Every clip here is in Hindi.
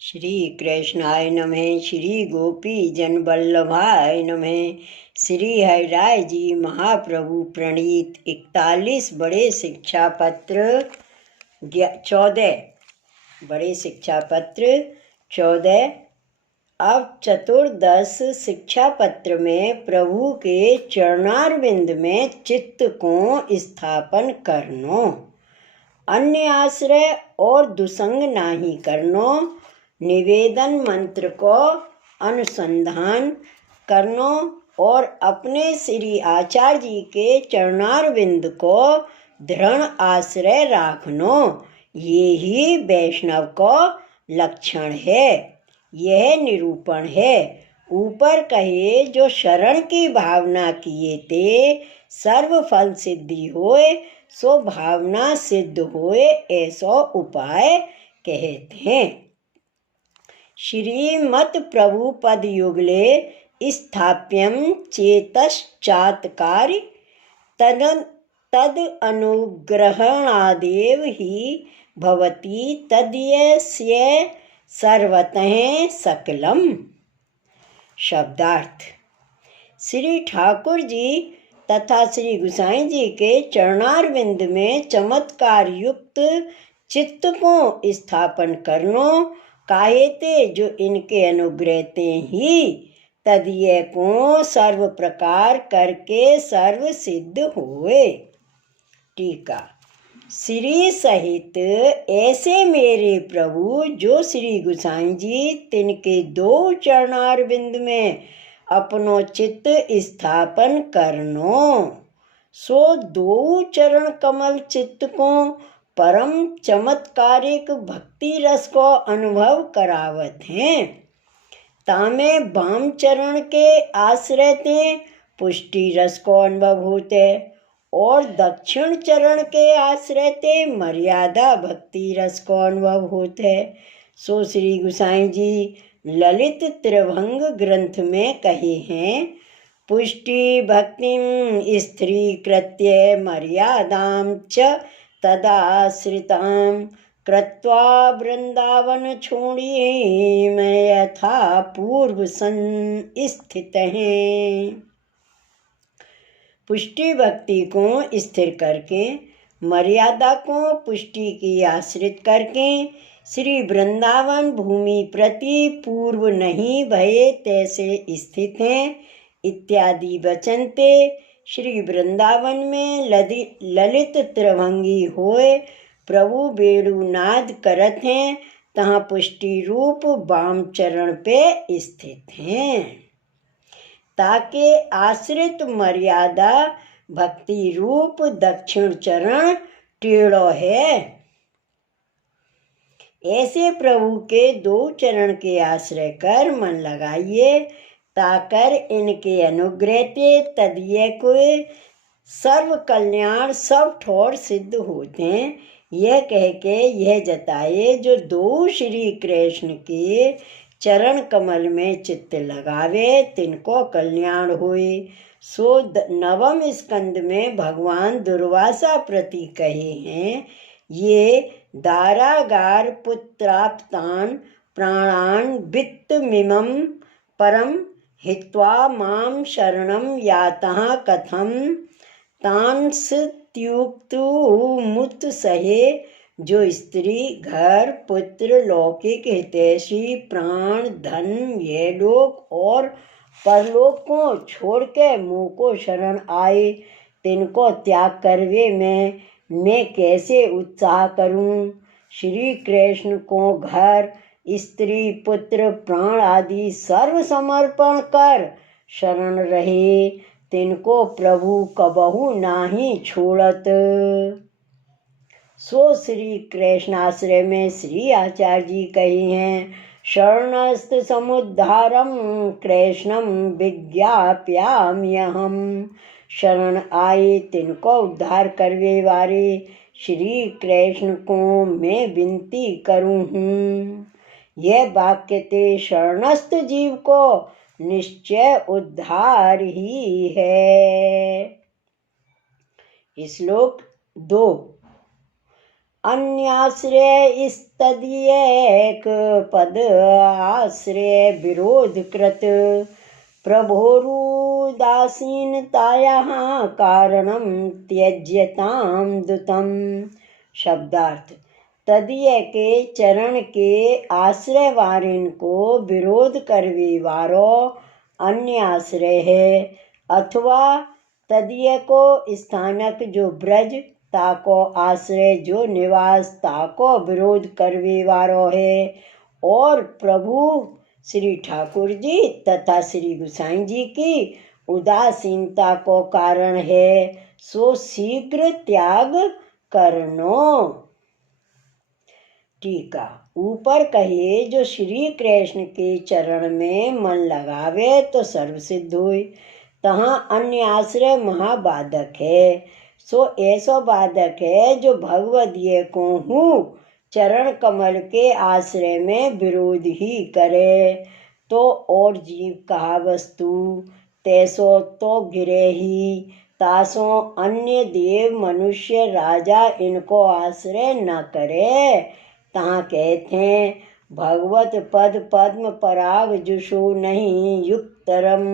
श्री कृष्णाय नमः। श्री गोपी जन वल्लभाय नमः। श्री हरिराय जी महाप्रभु प्रणीत 41 बड़े शिक्षा पत्र 14 बड़े शिक्षा पत्र 14। अब चतुर्दश शिक्षा पत्र में प्रभु के चरणारविंद में चित्त को स्थापन करनो, अन्य आश्रय और दुसंग नाही करनो, निवेदन मंत्र को अनुसंधान करनो और अपने श्री आचार्य जी के चरणारविंद को दृढ़ आश्रय राखनो, ये ही वैष्णव को लक्षण है। यह निरूपण है। ऊपर कहे जो शरण की भावना किए ते सर्व फल सिद्धि होए, सो भावना सिद्ध होए, ऐसो उपाय कहते हैं। श्रीमत् प्रभुपद युगले स्थाप्यम चेतश्चात्कारि तद अनुग्रहणादेव ही भवति तद्यस्य सर्वतः सकलम। शब्दार्थ। श्री ठाकुर जी तथा श्री गुसाई जी के चरणारविंद में चमत्कार युक्त चित्त को स्थापन करनो, काहेते जो इनके अनुग्रह ते ही तदिये को सर्व प्रकार करके सर्व सिद्ध होए। टीका। श्री सहित ऐसे मेरे प्रभु जो श्री गुसाई जी तिनके दो चरणारविंद में अपनो चित्त स्थापन करनो, सो दो चरण कमल चित्त को परम चमत्कारिक भक्ति रस को अनुभव करावत हैं। तामे वाम चरण के आश्रय ते पुष्टि रस को अनुभव होते और दक्षिण चरण के आश्रय ते मर्यादा भक्ति रस को अनुभव होते। सो श्री गुसाई जी ललित त्रिभंग ग्रंथ में कहे हैं, पुष्टि भक्तिम स्थिरीकृत्य मर्यादां च तदाश्रितां कृत्वा वृंदावन छोड़िए मैं यथा पूर्व संस्थित हैं। पुष्टि भक्ति को स्थिर करके, मर्यादा को पुष्टि की आश्रित करके श्री वृंदावन भूमि प्रति पूर्व नहीं भये तैसे स्थित हैं इत्यादि वचन ते श्री वृंदावन में ललित त्रिभंगी होए प्रभु वेणुनाद करत हैं, तहाँ पुष्टि रूप वाम चरण पे स्थित हैं, ताकि आश्रित मर्यादा भक्ति रूप दक्षिण चरण टेढ़ो है। ऐसे प्रभु के दो चरण के आश्रय कर मन लगाइए, ताकर इनके अनुग्रह ते तदिये को सर्व कल्याण सब ठोर सिद्ध होते हैं। यह कह के यह जताए जो दो श्री कृष्ण के चरण कमल में चित्त लगावे तिनको कल्याण होए। सो नवम स्कंद में भगवान दुर्वासा प्रति कहे हैं, ये दारागार पुत्राप्तान प्राणान वित्तमिमं परम हित्वा माम शरणं यातः कथम तांस्त्युक्तु मुत सहे। जो स्त्री घर पुत्र लौकिक हितैषी प्राण धन ये लोक और परलोक को छोड़ के मुँह को शरण आए तिनको त्याग करवे मैं कैसे उत्साह करूं। श्री कृष्ण को घर स्त्री पुत्र प्राण आदि सर्व समर्पण कर शरण रहे तिनको प्रभु कबहु नाही छोड़त। सो श्री कृष्णाश्रय में श्री आचार्य जी कहे हैं, शरणस्थ समुद्धारम कृष्णम विज्ञाप्याम्यहम। शरण आए तिनको उद्धार करवे वाले श्री कृष्ण को मैं विनती करूँ हूँ। यह वाक्य ते शरणस्थ जीव को निश्चय उद्धार ही है। श्लोक 2। अन्याश्रय स्तदीयक पद आश्रय विरोध कृत प्रभोरुदासीनतायाः कारणं त्यज्यतां दुतम। शब्दार्थ। तदीय के चरण के आश्रय वारिन को विरोध करवे वारो अन्य आश्रय है, अथवा तदीय को स्थानक जो ब्रज ताको आश्रय जो निवास ताको विरोध करवे वारो है, और प्रभु श्री ठाकुर जी तथा श्री गुसाई जी की उदासीनता को कारण है, सो शीघ्र त्याग करनो। टीका। ऊपर कहिए जो श्री कृष्ण के चरण में मन लगावे तो सर्व सिद्ध हुई, तहाँ अन्य आश्रय महाबाधक है। सो ऐसो बाधक है जो भगवदीय को हूँ चरण कमल के आश्रय में विरोध ही करे, तो और जीव कहा वस्तु तैसो तो गिरे ही, तासो अन्य देव मनुष्य राजा इनको आश्रय न करे। तहाँ कहते हैं भगवत पद पद्म पराग जुषो नहीं युक्तरम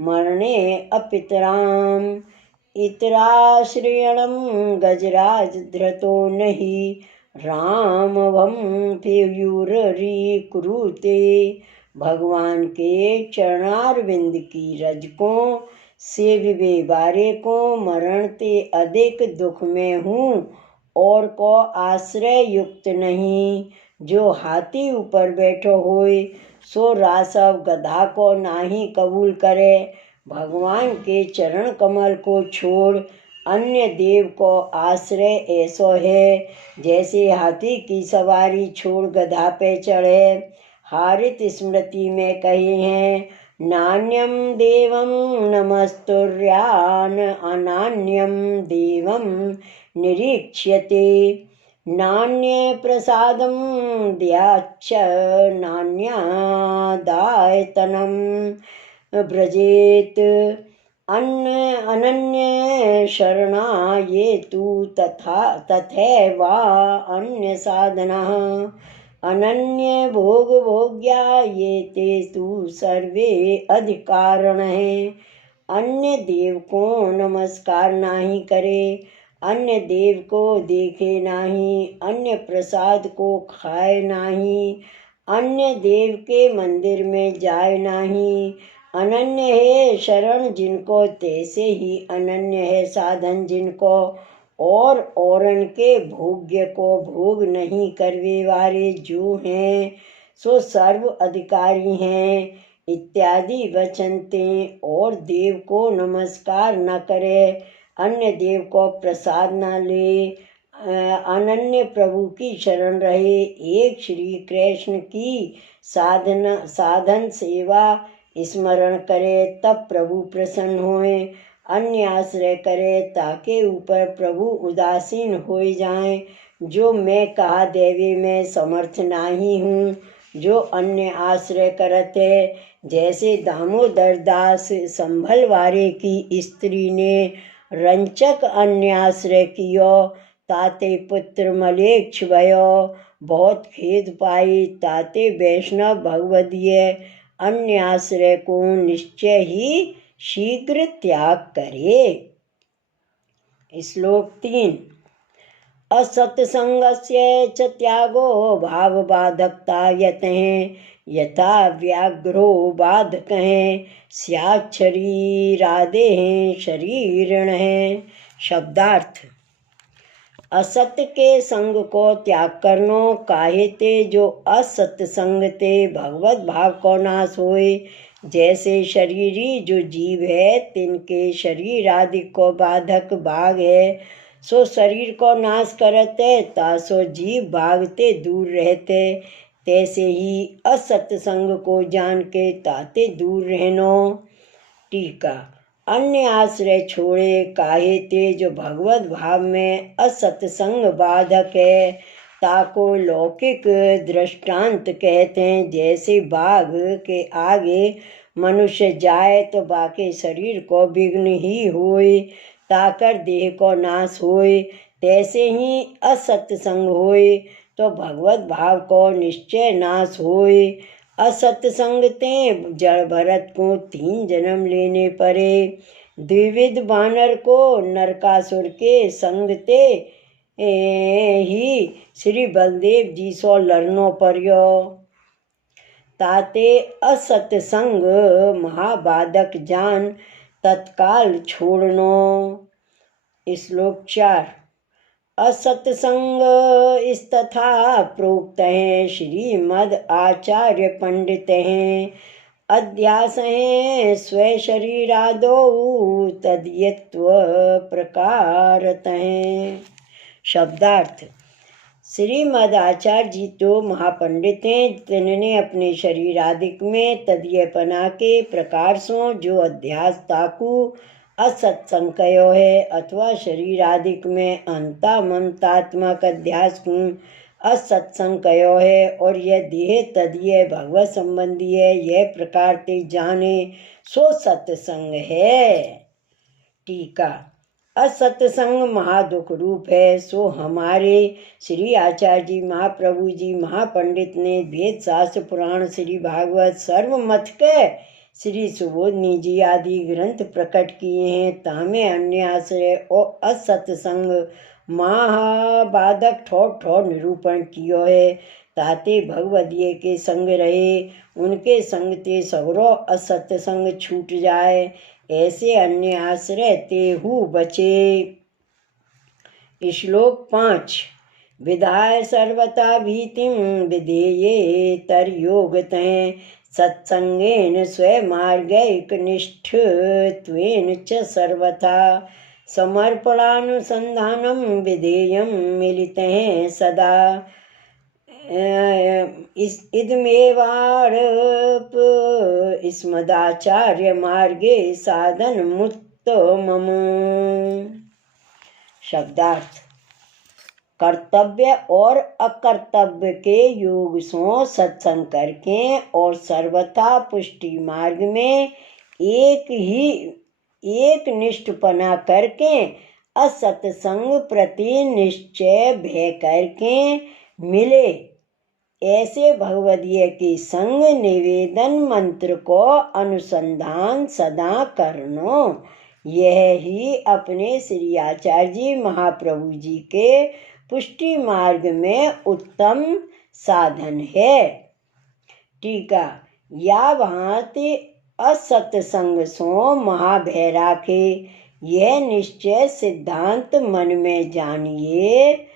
मरणे अपितराम, इतराश्रयणम गजराज धृतो नहीं रामवम फेयुरी कुरुते। भगवान के चरणारविंद की रजकों से विवे बारे को मरण ते अधिक दुख में हूँ, और को आश्रय युक्त नहीं। जो हाथी ऊपर बैठो होए सो रासव गधा को नाही कबूल करे। भगवान के चरण कमल को छोड़ अन्य देव को आश्रय ऐसो है, जैसे हाथी की सवारी छोड़ गधा पे चढ़े। हारित स्मृति में कहे हैं नान्यम देवम नमस्तुर्यान अनान्यम देवम निरीक्ष्यते, नान्य प्रसादम द्याच्च नान्यादायतनम व्रजेत, अनन्य शरणा ये तु तथैवा अन्य साधना, अनन्य भोग भोग्या ये ते तु सर्वे अधिकारण है। अन्य देव को नमस्कार नाही करे, अन्य देव को देखे नाही, अन्य प्रसाद को खाए नाही, अन्य देव के मंदिर में जाए नाही। अनन्य है शरण जिनको तैसे ही अनन्य है साधन जिनको, और औरन के भोग्य को भोग नहीं करवे वाले जो हैं सो सर्व अधिकारी हैं इत्यादि वचनते। और देव को नमस्कार न करे, अन्य देव को प्रसाद न ले, अनन्य प्रभु की शरण रहे, एक श्री कृष्ण की साधन सेवा स्मरण करे, तब प्रभु प्रसन्न होए। अन्य आश्रय करे ताके ऊपर प्रभु उदासीन हो जाएं। जो मैं कहा देवी में समर्थ नाही हूँ, जो अन्य आश्रय करते, जैसे दामोदर दास संभलवारे की स्त्री ने रंचक अन्य आश्रय कियो, ताते पुत्र मलेच्छ भयो, बहुत खेद पाई, ताते वैष्णव भगवदीय अन्य आश्रय को निश्चय ही शीघ्र त्याग करे। श्लोक 3। असत्संगस्य च त्यागो भाव बाधकता यतः, यथा व्याघ्रो बाधकः स्यात् शरीरादेः शरीरिणः। शब्दार्थ। असत्य के संग को त्याग करनो, काहे ते जो असत्य संग ते भगवत भाव को नाश होए। जैसे शरीरी जो जीव है तिनके शरीर आदि को बाधक भाग है, सो शरीर को नाश करते तासो जीव भागते दूर रहते। तैसे ही असत्य संग को जान के ताते दूर रहनो। टीका। अन्य आश्रय छोड़े काहे ते जो भगवत भाव में असत्संग बाधक है, ताको लौकिक दृष्टांत कहते हैं। जैसे बाघ के आगे मनुष्य जाए तो बाकी शरीर को विघ्न ही होए, ताकर देह को नाश होए। तैसे ही असत्संग होए तो भगवत भाव को निश्चय नाश होए। असत्संग ते जड़ भरत को 3 जन्म लेने पड़े। द्विविध बानर को नरकासुर के संग ते ही श्री बलदेव जी सो लड़नो पर्यो। ताते असत्संग महाबाधक जान तत्काल छोड़नो। श्लोक 4। असत्संग इस तथा प्रोक्त हैं श्रीमद आचार्य पंडित हैं। अध्यास हैं स्व शरीरादो तद्यत्व प्रकारत हैं। शब्दार्थ। श्रीमद आचार्य जी तो महापंडित हैं, जिन्होंने अपने शरीर आदिक में तदीयपना के प्रकार सो जो अध्यास ताकू असत्संग कयो है, अथवा शरीर आदिक में अंता ममतात्मक अध्यास को असत्संग कयो है, और यह देह तदीय भगवत संबंधी है, यह प्रकार ते जाने सो सत्संग है। टीका। असत्संग महादुख रूप है, सो हमारे श्री आचार्य जी महाप्रभु जी महापंडित ने वेद शास्त्र पुराण श्री भागवत सर्वमत के श्री सुबोधनी जी आदि ग्रंथ प्रकट किए हैं। तामे अन्य आश्रय और असत्संग महाबाधक ठोर ठोर निरूपण कियो है। ताते भगवदीय के संग रहे, उनके संग ते सगरो असत्संग छूट जाए, ऐसे अन्य आश्रय तेहु बचे। श्लोक 5। विधाय सर्वथा भीतिम विधेये तरयोगतः सत्संगेन स्वमार्गैक निष्ठत्वेन च सर्वथा समर्पणानुसंधानम विधेयं मिलितः सदा। इदमेवारप स्मदाचार्य मार्गे साधन मुत्तमम्। शब्दार्थ। कर्तव्य और अकर्तव्य के योग सो सत्संग करके और सर्वथा पुष्टि मार्ग में एक निष्ठपना करके असत्संग प्रति निश्चय भय करके मिले, ऐसे भगवदीय के संग निवेदन मंत्र को अनुसंधान सदा करनो, यह ही अपने श्री आचार्य जी महाप्रभु जी के पुष्टि मार्ग में उत्तम साधन है। टीका। या भांति असत्संग सो महाभय राखे, यह निश्चय सिद्धांत मन में जानिए,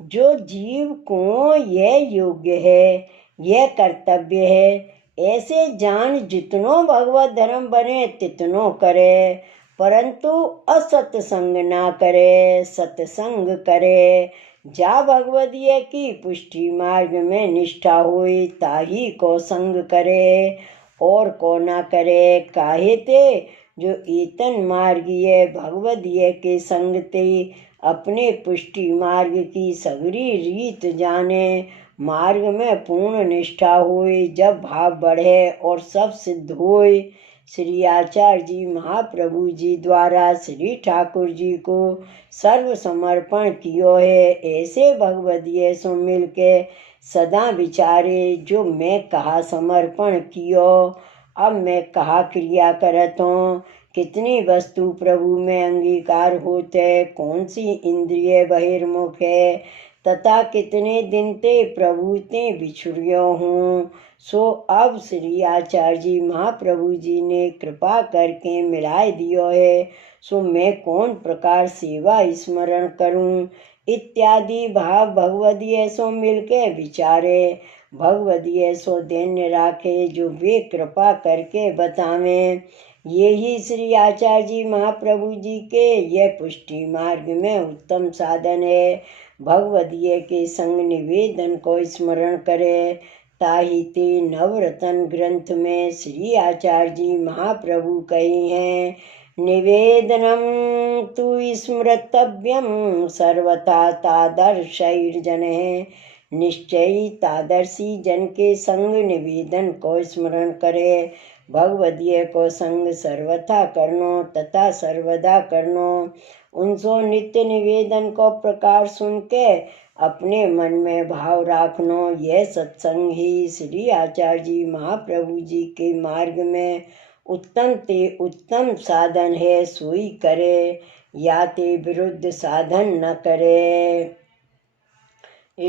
जो जीव को यह योग्य है, यह कर्तव्य है, ऐसे जान जितनो भगवत धर्म बने तितनो करे, परंतु असत्संग ना करे, सत्संग करे। जा भगवदीय की पुष्टि मार्ग में निष्ठा हुई, ताही को संग करे और को ना करे। काहे ते जो ईतन मार्गीय भगवदीय के संग ते अपने पुष्टि मार्ग की सगरी रीत जाने, मार्ग में पूर्ण निष्ठा हुई, जब भाव बढ़े और सब सिद्ध हुई, श्री आचार्य जी महाप्रभु जी द्वारा श्री ठाकुर जी को सर्व समर्पण कियो है, ऐसे भगवदीय सो मिल के सदा विचारे, जो मैं कहा समर्पण कियो, अब मैं कहा क्रिया करत हूँ, कितनी वस्तु प्रभु में अंगीकार होते, कौन सी इंद्रिय बहिर्मुख है, तथा कितने दिन ते प्रभु ते बिछुड़ियो हूँ। सो अब श्री आचार्य जी महाप्रभु जी ने कृपा करके मिलाए दियो है, सो मैं कौन प्रकार सेवा स्मरण करूं, इत्यादि भाव भगवदीय सो मिलके विचारे, भगवदीय सो दैन्य राखे, जो वे कृपा करके बतावें। ये ही श्री आचार्य जी महाप्रभु जी के यह पुष्टि मार्ग में उत्तम साधन है। भगवदीय के संग निवेदन को स्मरण करे, ताहि ते नवरत्न ग्रंथ में श्री आचार्य जी महाप्रभु कही हैं, निवेदनम तु स्मृतव्यम सर्वथा तादर्शैर्जन है। निश्चयी तादर्शी जन के संग निवेदन को स्मरण करे, भगवदीय को संग सर्वथा करनो तथा सर्वदा करनो, उनसो नित्य निवेदन को प्रकार सुन के अपने मन में भाव राखनो। यह सत्संग ही श्री आचार्य जी महाप्रभु जी के मार्ग में उत्तम ते उत्तम साधन है। सोई करे या ते विरुद्ध साधन न करे।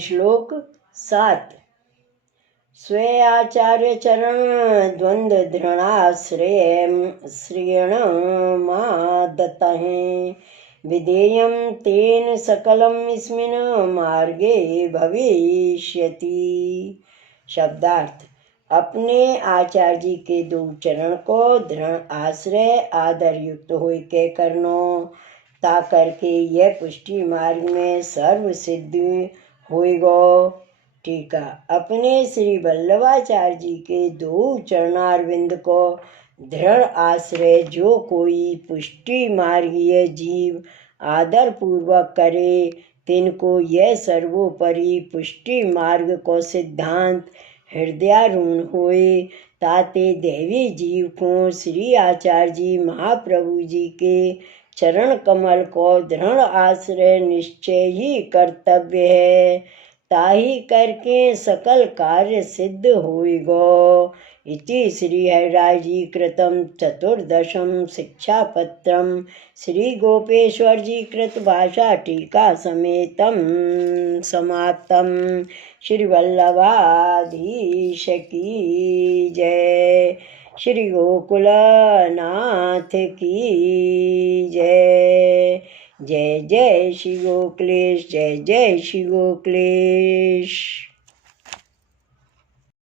श्लोक 7। स्वे आचार्य चरण द्वंद्व दृढ़ाश्रय श्रेण मादतहे विधेयं तेन सकलम इसमिन् मार्गे भविष्यति। शब्दार्थ। अपने आचार्य जी के दो चरण को दृढ़ आश्रय आदर युक्त होय के करनो, ता करके यह पुष्टि मार्ग में सर्व सिद्धि होएगो। टीका। अपने श्री वल्लभाचार्य जी के दो चरणारविंद को दृढ़ आश्रय जो कोई पुष्टि मार्गीय जीव आदर पूर्वक करे, तिनको यह सर्वोपरि पुष्टि मार्ग को सिद्धांत हृदयारूढ़ होए। ताते देवी जीव को श्री आचार्य जी महाप्रभु जी के चरण कमल को दृढ़ आश्रय निश्चय ही कर्तव्य है। ताही करके सकल कार्य सिद्ध होइगो। इति श्री हरिराय जी कृतं चतुर्दशम शिक्षापत्रम श्री गोपेश्वर जी कृत भाषा टीका समेतम समाप्तम। श्री वल्लभाधीश की जय। श्री गोकुलनाथ की जय। जय जय श्री गोकुलेश, जय जय श्री गोकुलेश।